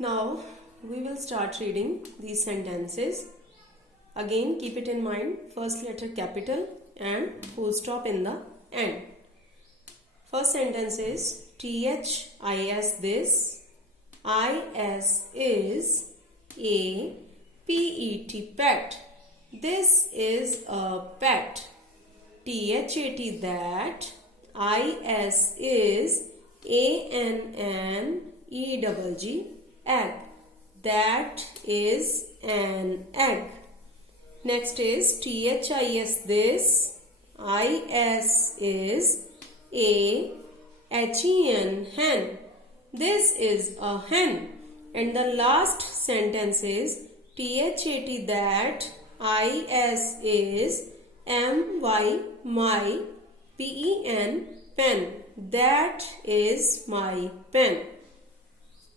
Now we will start reading these sentences. Again, keep it in mind, first letter capital and full stop in the end. First sentence is THIS this, IS is, a PET pet. This is a pet. THAT that, IS is, ANNEGG egg. That is an egg. Next is THIS this, IS is, a HEN hen. This is a hen. And the last sentence is THAT that, IS is, MY my PEN pen. That is my pen.